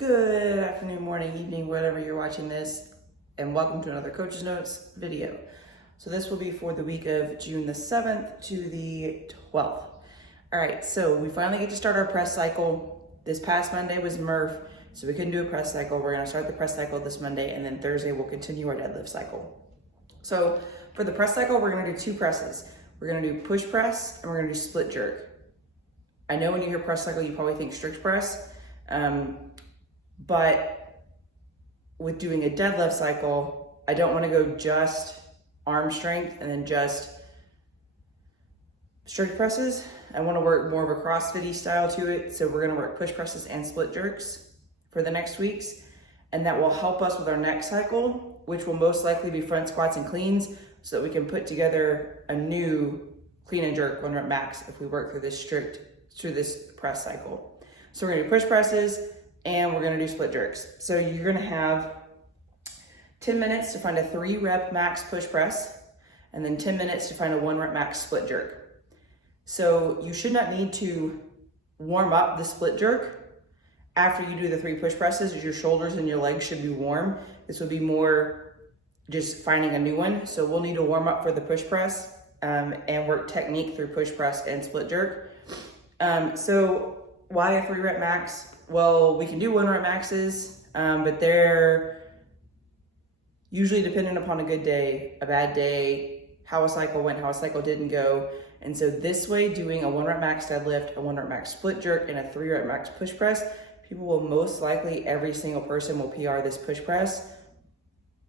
Good afternoon, morning, evening, whatever you're watching this, and welcome to another Coach's Notes video. So this will be for the week of June the 7th to the 12th. All right, so we finally get to start our press cycle. This past Monday was Murph, so we couldn't do a press cycle. We're gonna start the press cycle this Monday, and then Thursday we'll continue our deadlift cycle. So for the press cycle, we're gonna do two presses. We're gonna do push press, and we're gonna do split jerk. I know when you hear press cycle, you probably think strict press, but with doing a deadlift cycle, I don't want to go just arm strength and then just strict presses. I want to work more of a CrossFit-y style to it. So we're going to work push presses and split jerks for the next weeks. And that will help us with our next cycle, which will most likely be front squats and cleans, so that we can put together a new clean and jerk 1 rep max if we work through this press cycle. So we're going to do push presses and we're going to do split jerks. So you're going to have 10 minutes to find a 3 rep max push press and then 10 minutes to find a 1 rep max split jerk. So you should not need to warm up the split jerk after you do the 3 push presses. Your shoulders and your legs should be warm. This would be more just finding a new one. So we'll need to warm up for the push press and work technique through push press and split jerk. So why a 3 rep max? Well, we can do 1 rep maxes, but they're usually dependent upon a good day, a bad day, how a cycle went, how a cycle didn't go. And so this way, doing a 1 rep max deadlift, a 1 rep max split jerk, and a 3 rep max push press, people will most likely, every single person will PR this push press,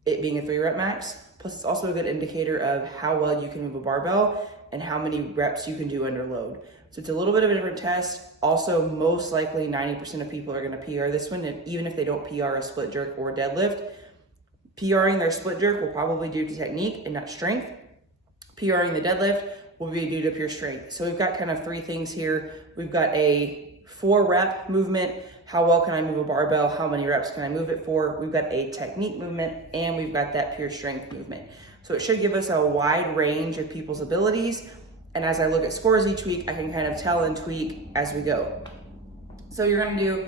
it being a 3 rep max. Plus it's also a good indicator of how well you can move a barbell and how many reps you can do under load. So it's a little bit of a different test. Also, most likely 90% of people are gonna PR this one, and even if they don't PR a split jerk or deadlift, PRing their split jerk will probably due to technique and not strength. PRing the deadlift will be due to pure strength. So we've got kind of 3 things here. We've got a 4 rep movement. How well can I move a barbell? How many reps can I move it for? We've got a technique movement, and we've got that pure strength movement. So it should give us a wide range of people's abilities. And as I look at scores each week, I can kind of tell and tweak as we go. So you're gonna do,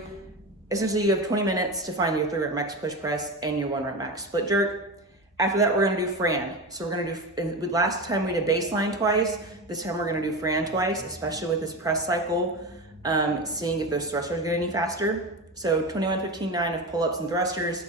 essentially you have 20 minutes to find your 3 rep max push press and your 1 rep max split jerk. After that, we're gonna do Fran. So we're gonna do, last time we did baseline twice, this time we're gonna do Fran twice, especially with this press cycle, seeing if those thrusters get any faster. So 21, 15, 9 of pull-ups and thrusters.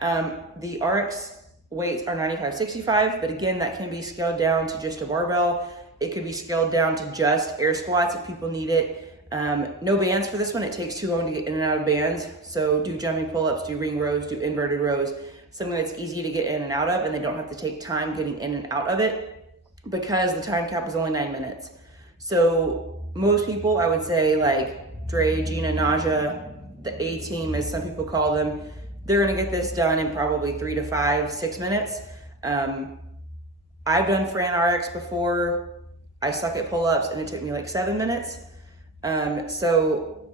The RX weights are 95, 65, but again, that can be scaled down to just a barbell. It could be scaled down to just air squats if people need it. No bands for this one. It takes too long to get in and out of bands. So do jumping pull-ups, do ring rows, do inverted rows, something that's easy to get in and out of, and they don't have to take time getting in and out of it because the time cap is only 9 minutes. So most people, I would say like Dre, Gina, Naja, the A team as some people call them, they're gonna get this done in probably 3 to 5, 6 minutes. I've done Fran RX before. I suck at pull-ups and it took me like 7 minutes. So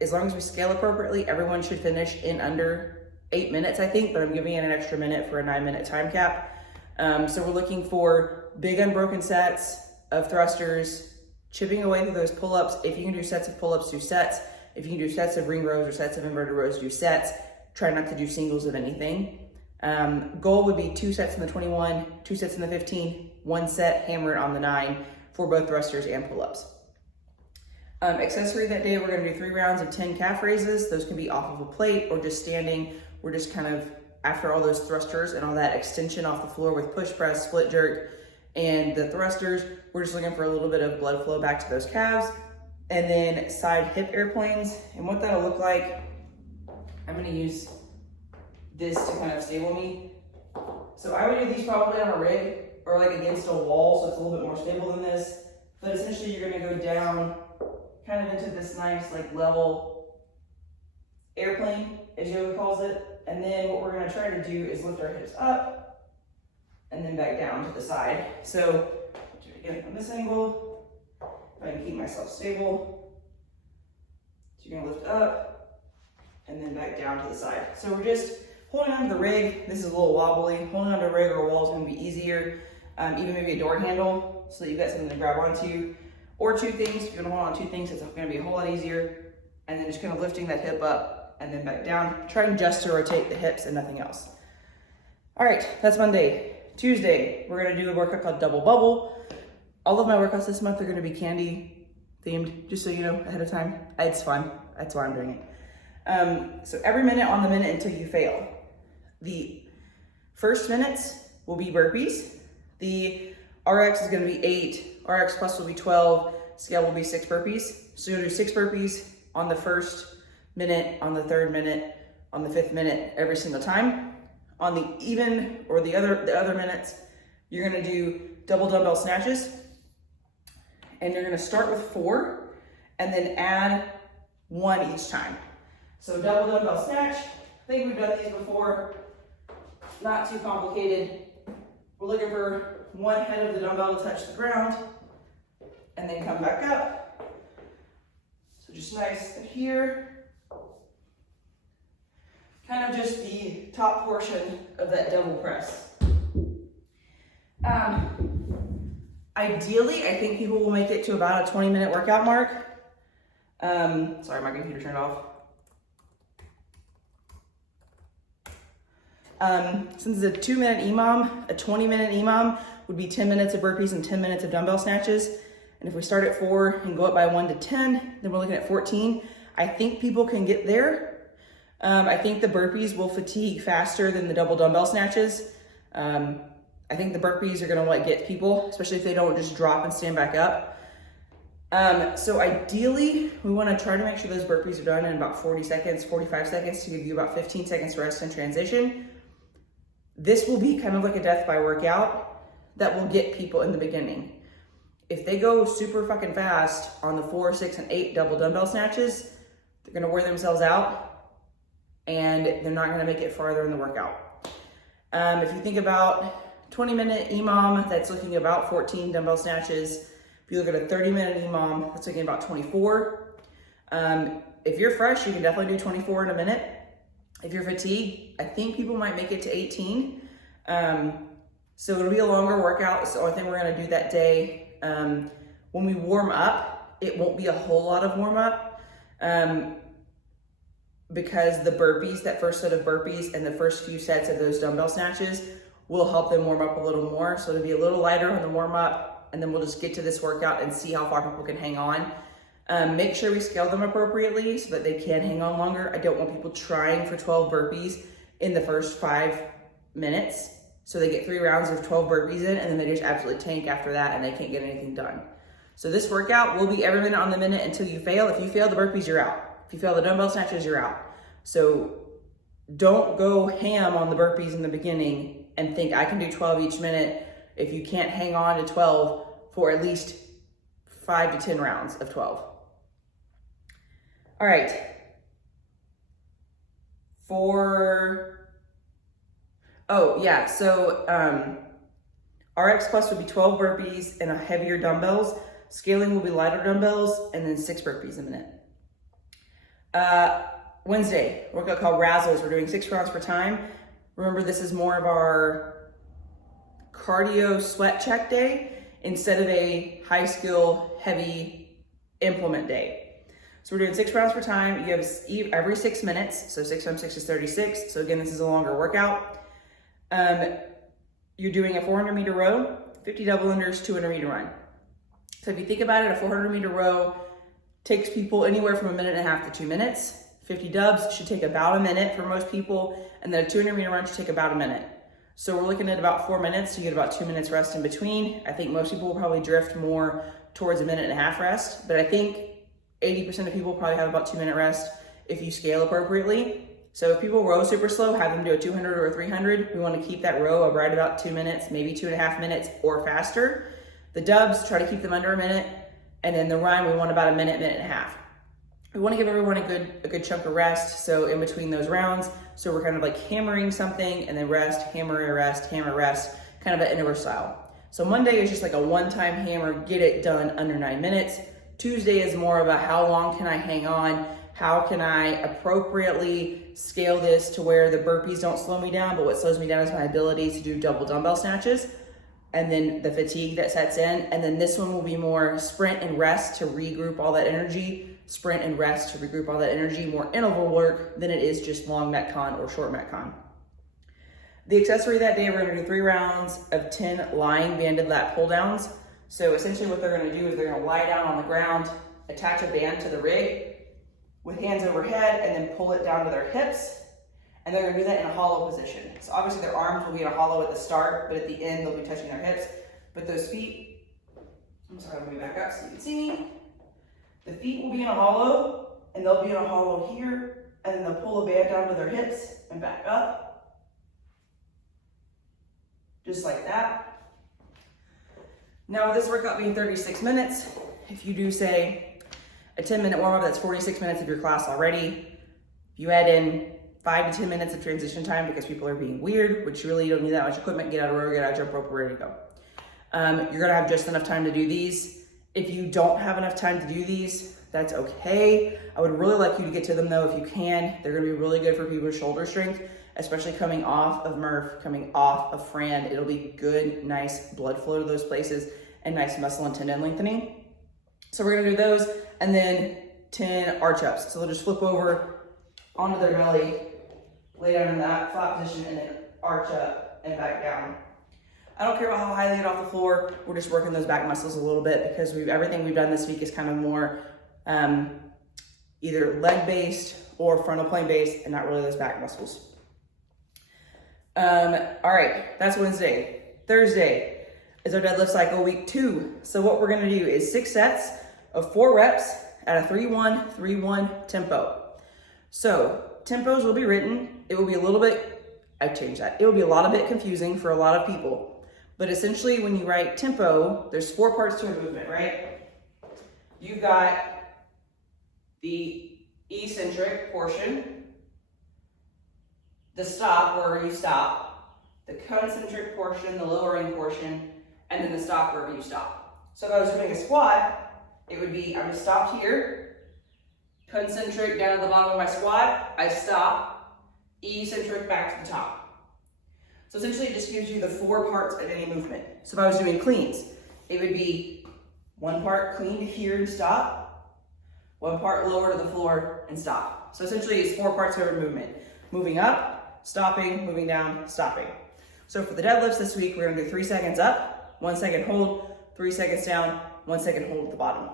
as long as we scale appropriately, everyone should finish in under 8 minutes, I think, but I'm giving it an extra minute for a 9-minute time cap. So we're looking for big unbroken sets of thrusters, chipping away through those pull-ups. If you can do sets of pull-ups, do sets. If you can do sets of ring rows or sets of inverted rows, do sets. Try not to do singles of anything. Goal would be 2 sets in the 21, 2 sets in the 15, 1 set hammer it on the 9 for both thrusters and pull-ups. Accessory that day, we're gonna do 3 rounds of 10 calf raises. Those can be off of a plate or just standing. We're just kind of, after all those thrusters and all that extension off the floor with push press, split jerk, and the thrusters, we're just looking for a little bit of blood flow back to those calves. And then side hip airplanes. And what that'll look like, I'm gonna use this to kind of stable me. So I would do these probably on a rig or like against a wall, so it's a little bit more stable than this. But essentially you're gonna go down kind of into this nice like level airplane, as Yoga calls it. And then what we're gonna try to do is lift our hips up and then back down to the side. So do it again from this angle. If I can keep myself stable. So you're gonna lift up and then back down to the side. So we're just holding onto the rig. This is a little wobbly. Holding onto a rig or a wall is gonna be easier. Even maybe a door handle so that you've got something to grab onto. Or 2 things, if you're gonna hold on 2 things, it's gonna be a whole lot easier. And then just kind of lifting that hip up and then back down, trying just to rotate the hips and nothing else. All right, that's Monday. Tuesday, we're gonna do a workout called double bubble. All of my workouts this month are gonna be candy themed, just so you know ahead of time. It's fun, that's why I'm doing it. So every minute on the minute until you fail. The first minutes will be burpees. The RX is gonna be 8, RX plus will be 12, scale will be 6 burpees. So you'll do 6 burpees on the first minute, on the third minute, on the 5th minute, every single time. On the even or the other minutes, you're gonna do double dumbbell snatches, and you're gonna start with 4 and then add 1 each time. So double dumbbell snatch, I think we've done these before, not too complicated. We're looking for one head of the dumbbell to touch the ground and then come back up. So just nice here. Kind of just the top portion of that double press. Ideally, I think people will make it to about a 20-minute workout mark. Sorry, my computer turned off. Since it's a 2-minute EMOM, a 20-minute EMOM would be 10 minutes of burpees and 10 minutes of dumbbell snatches. And if we start at 4 and go up by 1 to 10, then we're looking at 14. I think people can get there. I think the burpees will fatigue faster than the double dumbbell snatches. I think the burpees are gonna get people, especially if they don't just drop and stand back up. So ideally, we wanna try to make sure those burpees are done in about 40 seconds, 45 seconds to give you about 15 seconds rest and transition. This will be kind of like a death by workout that will get people in the beginning. If they go super fucking fast on the 4, 6, and 8 double dumbbell snatches, they're gonna wear themselves out and they're not gonna make it farther in the workout. If you think about 20-minute EMOM, that's looking about 14 dumbbell snatches. If you look at a 30-minute EMOM, that's looking about 24. If you're fresh, you can definitely do 24 in a minute. If you're fatigued, I think people might make it to 18. So it'll be a longer workout. So I think we're gonna do that day. When we warm up, it won't be a whole lot of warm up. Because the burpees, that first set of burpees and the first few sets of those dumbbell snatches will help them warm up a little more. So it'll be a little lighter on the warm up, and then we'll just get to this workout and see how far people can hang on. Make sure we scale them appropriately so that they can hang on longer. I don't want people trying for 12 burpees in the first 5 minutes. So they get 3 rounds of 12 burpees in, and then they just absolutely tank after that and they can't get anything done. So this workout will be every minute on the minute until you fail. If you fail the burpees, you're out. If you fail the dumbbell snatches, you're out. So don't go ham on the burpees in the beginning and think I can do 12 each minute if you can't hang on to 12 for at least 5 to 10 rounds of 12. All right. RX plus would be 12 burpees and a heavier dumbbells. Scaling will be lighter dumbbells and then 6 burpees a minute. Wednesday, workout called Razzles. We're doing 6 rounds per time. Remember, this is more of our cardio sweat check day instead of a high skill, heavy implement day. So we're doing 6 rounds per time. You have every 6 minutes. So 6 times 6 is 36. So again, this is a longer workout. You're doing a 400 meter row, 50 double unders, 200 meter run. So if you think about it, a 400 meter row takes people anywhere from 1.5 to 2 minutes. 50 dubs should take about a minute for most people, and then a 200 meter run should take about a minute. So we're looking at about 4 minutes, so you get about 2 minutes rest in between. I think most people will probably drift more towards 1.5 minute rest, but I think 80% of people probably have about 2 minute rest if you scale appropriately. So if people row super slow, have them do a 200 or a 300. We want to keep that row right about 2 minutes, maybe 2.5 minutes or faster. The dubs, try to keep them under a minute. And then the run, we want about a minute, minute and a half. We want to give everyone a good chunk of rest. So in between those rounds, so we're kind of like hammering something and then rest, hammer, rest, kind of an interval style. So Monday is just like a one-time hammer, get it done under 9 minutes. Tuesday is more about how long can I hang on? How can I appropriately scale this to where the burpees don't slow me down, but what slows me down is my ability to do double dumbbell snatches, and then the fatigue that sets in. And then this one will be more sprint and rest to regroup all that energy sprint and rest to regroup all that energy, more interval work than it is just long Metcon or short Metcon. The accessory that day, we're gonna do 3 rounds of 10 lying banded lat pull downs. So essentially what they're gonna do is they're gonna lie down on the ground, attach a band to the rig with hands overhead, and then pull it down to their hips. And they're gonna do that in a hollow position. So obviously their arms will be in a hollow at the start, but at the end they'll be touching their hips. But those feet, I'm sorry, let me back up so you can see me. The feet will be in a hollow, and they'll be in a hollow here, and then they'll pull a band down to their hips and back up. Just like that. Now with this workout being 36 minutes, if you do say a 10-minute warm-up, that's 46 minutes of your class already. If you add in 5 to 10 minutes of transition time because people are being weird, which really you don't need that much equipment, get out of row, get out jump rope, we're ready to go. You're gonna have just enough time to do these. If you don't have enough time to do these, that's okay. I would really like you to get to them though if you can. They're gonna be really good for people's shoulder strength, especially coming off of Murph, coming off of Fran. It'll be good, nice blood flow to those places and nice muscle and tendon lengthening. So we're gonna do those and then 10 arch ups. So they'll just flip over onto their belly, lay down in that flat position and then arch up and back down. I don't care about how high they get off the floor. We're just working those back muscles a little bit because everything we've done this week is kind of more either leg based or frontal plane based and not really those back muscles. All right, that's Wednesday. Thursday is our deadlift cycle week 2. So what we're gonna do is 6 sets of 4 reps at a 3-1, 3-1 tempo. So tempos will be written. It will be a little bit, I've changed that. It will be a lot bit confusing for a lot of people. But essentially when you write tempo, there's 4 parts to a movement, right? You've got the eccentric portion, the stop wherever you stop, the concentric portion, the lowering portion, and then the stop wherever you stop. So if I was doing a squat, it would be, I'm gonna stop here, concentric down at the bottom of my squat, I stop, eccentric back to the top. So essentially it just gives you the 4 parts of any movement. So if I was doing cleans, it would be 1 part clean to here and stop, 1 part lower to the floor and stop. So essentially it's 4 parts of every movement. Moving up, stopping, moving down, stopping. So for the deadlifts this week, we're gonna do 3 seconds up, 1 second hold, 3 seconds down, 1 second hold at the bottom.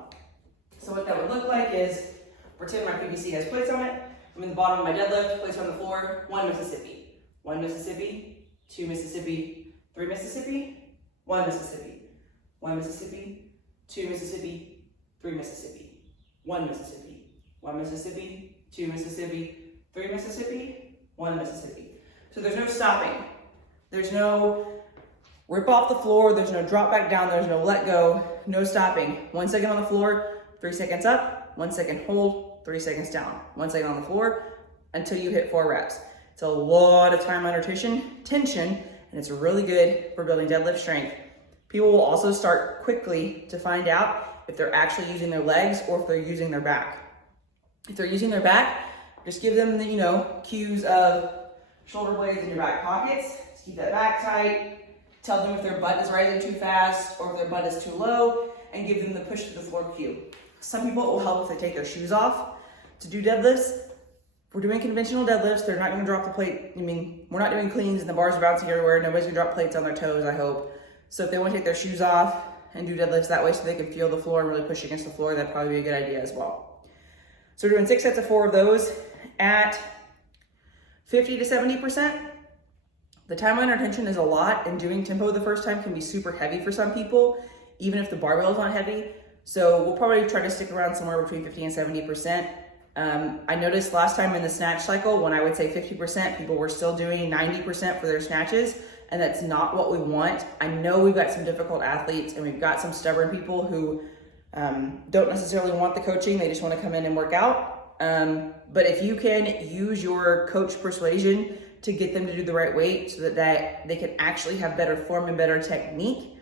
So what that would look like is, pretend my PVC has plates on it. I'm in the bottom of my deadlift, plates on the floor, 1 Mississippi. 1 Mississippi, 2 Mississippi, 3 Mississippi, 1 Mississippi. 1 Mississippi, 2 Mississippi, 3 Mississippi. 1 Mississippi. 1 Mississippi, 2 Mississippi, 3 Mississippi, 1 Mississippi. So there's no stopping. There's no rip off the floor, there's no drop back down, there's no let go, no stopping. 1 second on the floor, 3 seconds up, 1 second hold, 3 seconds down. 1 second on the floor until you hit 4 reps. It's a lot of time under tension, and it's really good for building deadlift strength. People will also start quickly to find out if they're actually using their legs or if they're using their back. If they're using their back, just give them the, cues of shoulder blades in your back pockets. Just keep that back tight. Tell them if their butt is rising too fast or if their butt is too low, and give them the push to the floor cue. Some people, it will help if they take their shoes off to do deadlifts. If we're doing conventional deadlifts, they're not gonna drop the plate. We're not doing cleans and the bars are bouncing everywhere. Nobody's gonna drop plates on their toes, I hope. So if they wanna take their shoes off and do deadlifts that way so they can feel the floor and really push against the floor, that'd probably be a good idea as well. So we're doing 6 sets of 4 of those at 50 to 70%. The time under tension is a lot, and doing tempo the first time can be super heavy for some people, even if the barbell is not heavy. So we'll probably try to stick around somewhere between 50 and 70%. I noticed last time in the snatch cycle, when I would say 50%, people were still doing 90% for their snatches, and that's not what we want. I know we've got some difficult athletes and we've got some stubborn people who don't necessarily want the coaching, they just want to come in and work out. But if you can use your coach persuasion to get them to do the right weight so that they can actually have better form and better technique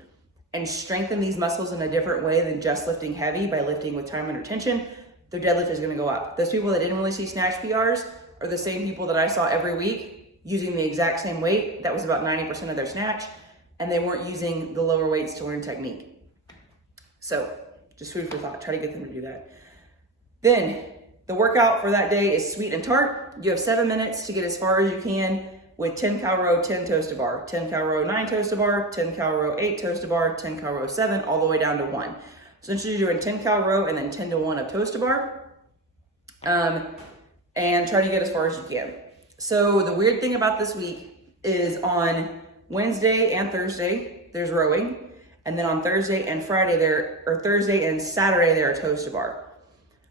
and strengthen these muscles in a different way than just lifting heavy by lifting with time under tension, their deadlift is gonna go up. Those people that didn't really see snatch PRs are the same people that I saw every week using the exact same weight. That was about 90% of their snatch, and they weren't using the lower weights to learn technique. So just food for thought, try to get them to do that. Then the workout for that day is sweet and tart. You have 7 minutes to get as far as you can with 10 cal row, 10 toes to bar, 10 cal row, 9 toes to bar, 10 cal row, 8 toes to bar, 10 cal row, 7, all the way down to 1. So essentially you're doing 10 cal row and then 10 to 1 of toes to bar. And try to get as far as you can. So the weird thing about this week is on Wednesday and Thursday, there's rowing. And then on Thursday and Thursday and Saturday, there are toes to bar.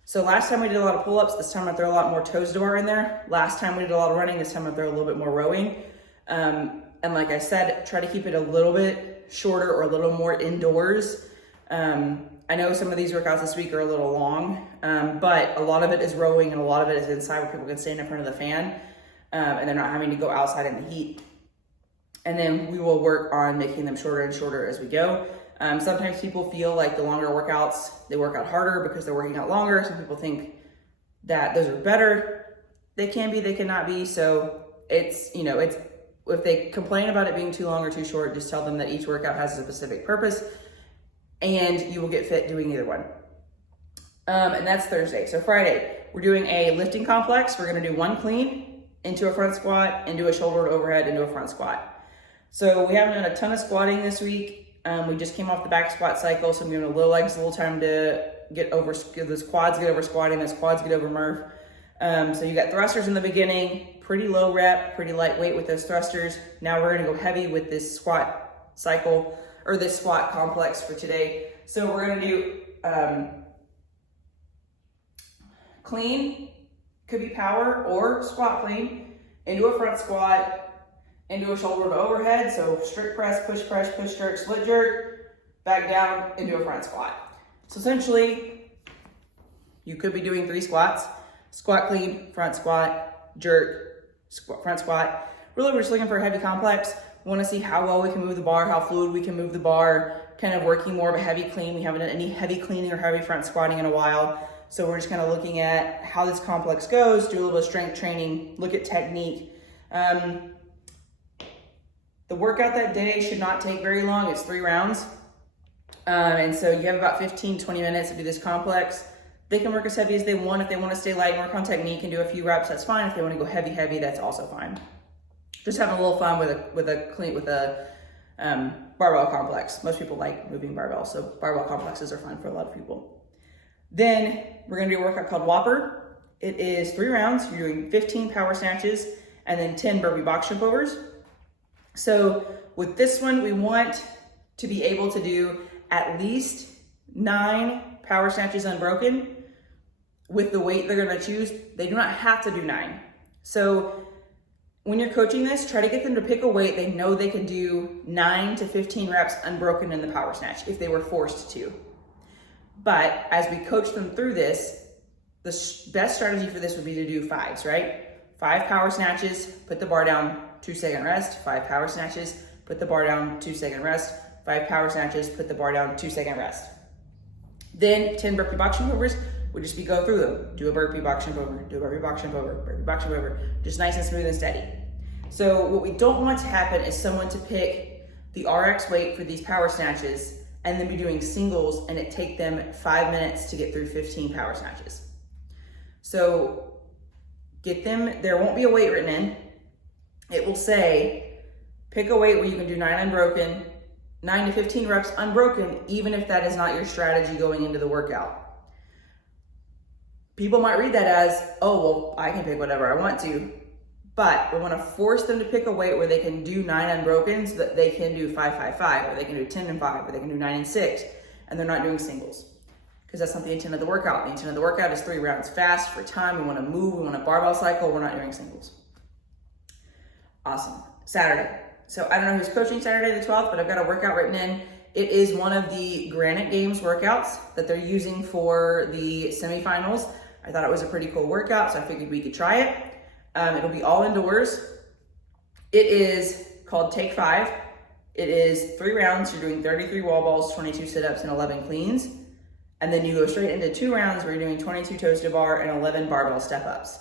So last time we did a lot of pull-ups, this time I throw a lot more toes to bar in there. Last time we did a lot of running, this time I throw a little bit more rowing. And like I said, try to keep it a little bit shorter or a little more indoors. I know some of these workouts this week are a little long, but a lot of it is rowing and a lot of it is inside where people can stand in front of the fan and they're not having to go outside in the heat. And then we will work on making them shorter and shorter as we go. Sometimes people feel like the longer workouts, they work out harder because they're working out longer. Some people think that those are better. They can be, they cannot be. So it's, if they complain about it being too long or too short, just tell them that each workout has a specific purpose and you will get fit doing either one. And that's Thursday. So Friday, we're doing a lifting complex. We're gonna do 1 clean into a front squat, into a shoulder overhead, into a front squat. So we haven't done a ton of squatting this week. We just came off the back squat cycle, so I'm giving the low legs a little time to get over, those quads get over squatting, those quads get over Murph. So you got thrusters in the beginning, pretty low rep, pretty lightweight with those thrusters. Now we're gonna go heavy with this squat cycle, or this squat complex for today. So we're gonna do clean, could be power or squat clean, into a front squat, into a shoulder to overhead. So strict press, push, jerk, split jerk, back down into a front squat. So essentially, you could be doing 3 squats: squat clean, front squat, jerk, front squat. Really, we're just looking for a heavy complex. We want to see how well we can move the bar, how fluid we can move the bar, kind of working more of a heavy clean. We haven't done any heavy cleaning or heavy front squatting in a while. So we're just kind of looking at how this complex goes, do a little bit of strength training, look at technique. The workout that day should not take very long. It's 3 rounds. And so you have about 15, 20 minutes to do this complex. They can work as heavy as they want. If they want to stay light and work on technique and do a few reps, that's fine. If they want to go heavy, that's also fine. Just having a little fun with a barbell complex. Most people like moving barbells, so barbell complexes are fun for a lot of people. Then we're gonna do a workout called Whopper. It is 3 rounds. You're doing 15 power snatches and then 10 burpee box jump overs. So with this one, we want to be able to do at least 9 power snatches unbroken with the weight they're gonna choose. They do not have to do 9. So when you're coaching this, try to get them to pick a weight they know they can do 9 to 15 reps unbroken in the power snatch if they were forced to. But as we coach them through this, the best strategy for this would be to do 5s, right? 5 power snatches, put the bar down, 2-second rest, 5 power snatches, put the bar down, 2-second rest, 5 power snatches, put the bar down, 2-second rest. Then 10 burpee box jump overs would just be go through them. Do a burpee box jump over, do a burpee box jump over, burpee box jump over, just nice and smooth and steady. So what we don't want to happen is someone to pick the RX weight for these power snatches and then be doing singles and it take them 5 minutes to get through 15 power snatches. So get them, there won't be a weight written in. It will say, pick a weight where you can do 9 unbroken, 9 to 15 reps unbroken, even if that is not your strategy going into the workout. People might read that as, oh, well, I can pick whatever I want to, but we want to force them to pick a weight where they can do 9 unbroken so that they can do 5-5-5, or they can do 10 and 5, or they can do 9 and 6, and they're not doing singles. Because that's not the intent of the workout. The intent of the workout is 3 rounds fast for time. We want to move, we want a barbell cycle, we're not doing singles. Awesome. Saturday. So I don't know who's coaching Saturday the 12th, but I've got a workout written in. It is one of the Granite Games workouts that they're using for the semifinals. I thought it was a pretty cool workout, so I figured we could try it. It'll be all indoors. It is called Take 5. It is 3 rounds. You're doing 33 wall balls, 22 sit-ups, and 11 cleans. And then you go straight into 2 rounds where you're doing 22 toes to bar and 11 barbell step-ups.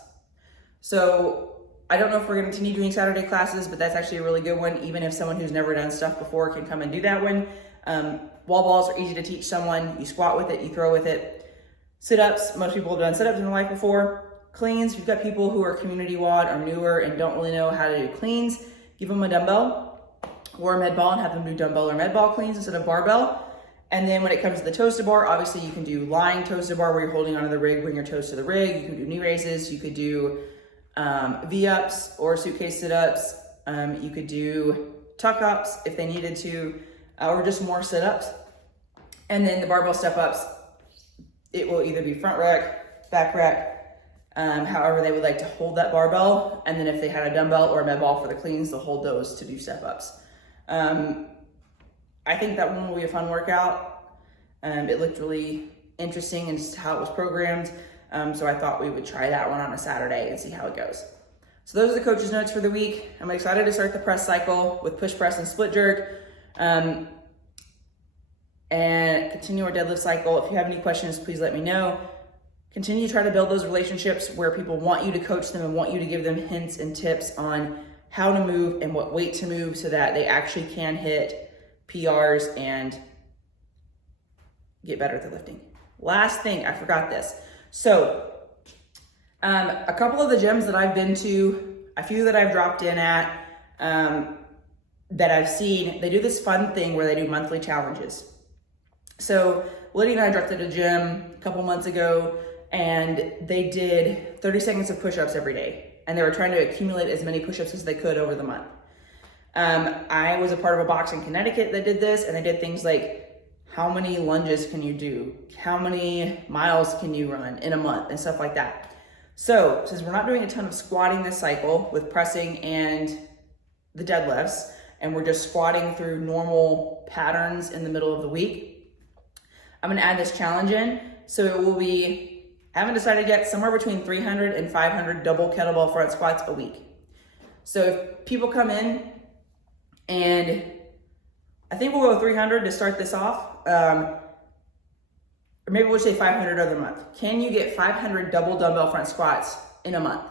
So I don't know if we're gonna continue doing Saturday classes, but that's actually a really good one. Even if someone who's never done stuff before can come and do that one. Wall balls are easy to teach someone. You squat with it, you throw with it. Sit-ups, most people have done sit-ups in their life before. Cleans, you've got people who are community WOD or newer and don't really know how to do cleans. Give them a dumbbell or a med ball and have them do dumbbell or med ball cleans instead of barbell. And then when it comes to the toes to bar, obviously you can do lying toes to bar where you're holding onto the rig, bring your toes to the rig. You can do knee raises. You could do V-ups or suitcase sit-ups. You could do tuck-ups if they needed to, or just more sit-ups. And then the barbell step-ups, it will either be front rack, back rack, however they would like to hold that barbell. And then if they had a dumbbell or a med ball for the cleans, they'll hold those to do step-ups. I think that one will be a fun workout. It looked really interesting in just how it was programmed. So I thought we would try that one on a Saturday and see how it goes. So those are the coach's notes for the week. I'm excited to start the press cycle with push press and split jerk. And continue our deadlift cycle. If you have any questions, please let me know. Continue to try to build those relationships where people want you to coach them and want you to give them hints and tips on how to move and what weight to move so that they actually can hit PRs and get better at the lifting. Last thing, I forgot this. So a couple of the gyms that I've been to, a few that I've dropped in at, that I've seen, they do this fun thing where they do monthly challenges. So Lydia and I dropped at a gym a couple months ago and they did 30 seconds of push-ups every day. And they were trying to accumulate as many push-ups as they could over the month. I was a part of a box in Connecticut that did this, and they did things like how many lunges can you do? How many miles can you run in a month and stuff like that. So since we're not doing a ton of squatting this cycle with pressing and the deadlifts, and we're just squatting through normal patterns in the middle of the week, I'm gonna add this challenge in. So it will be, I haven't decided yet, somewhere between 300 and 500 double kettlebell front squats a week. So if people come in, and I think we'll go 300 to start this off, or maybe we'll say 500 other month. Can you get 500 double dumbbell front squats in a month?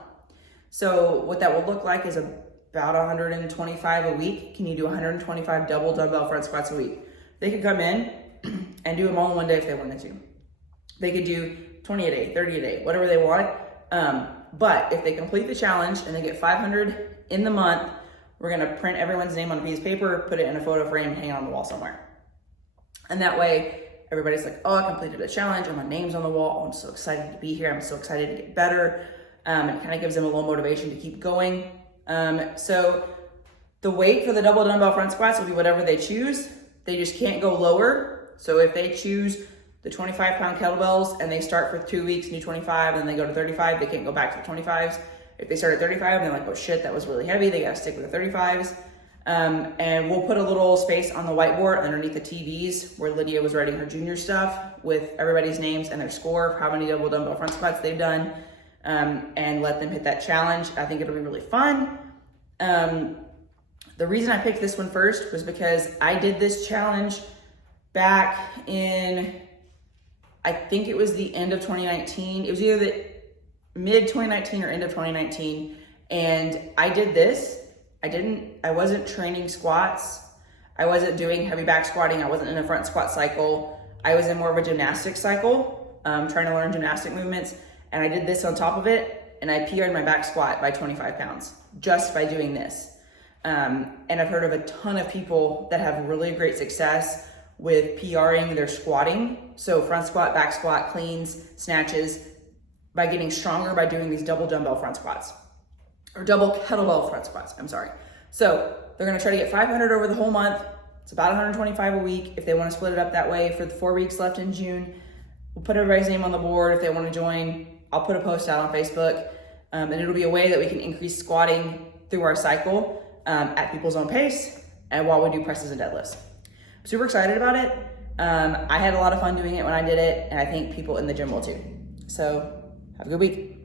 So what that will look like is about 125 a week. Can you do 125 double dumbbell front squats a week? They could come in and do them all in one day if they wanted to. They could do 20 a day, 30 a day, whatever they want. But if they complete the challenge and they get 500 in the month, we're gonna print everyone's name on a piece of paper, put it in a photo frame, hang it on the wall somewhere. And that way, everybody's like, oh, I completed a challenge, or my name's on the wall, oh, I'm so excited to be here, I'm so excited to get better. It kind of gives them a little motivation to keep going. So the weight for the double dumbbell front squats will be whatever they choose. They just can't go lower. So if they choose the 25-pound kettlebells and they start for 2 weeks and do 25 and then they go to 35, they can't go back to the 25s. If they start at 35 and they're like, oh shit, that was really heavy, they gotta stick with the 35s. And we'll put a little space on the whiteboard underneath the TVs where Lydia was writing her junior stuff with everybody's names and their score for how many double dumbbell front squats they've done, and let them hit that challenge. I think it'll be really fun. The reason I picked this one first was because I did this challenge back in, I think it was the end of 2019. It was either the mid 2019 or end of 2019. And I did this. I wasn't training squats. I wasn't doing heavy back squatting. I wasn't in a front squat cycle. I was in more of a gymnastics cycle, trying to learn gymnastic movements. And I did this on top of it. And I PR'd my back squat by 25 pounds just by doing this. And I've heard of a ton of people that have really great success with PRing their squatting. So front squat, back squat, cleans, snatches, by getting stronger by doing these double dumbbell front squats, or double kettlebell front squats, I'm sorry. So they're gonna try to get 500 over the whole month. It's about 125 a week if they wanna split it up that way for the 4 weeks left in June. We'll put everybody's name on the board if they wanna join. I'll put a post out on Facebook, and it'll be a way that we can increase squatting through our cycle at people's own pace, and while we do presses and deadlifts. I'm super excited about it. I had a lot of fun doing it when I did it, and I think people in the gym will too. So have a good week.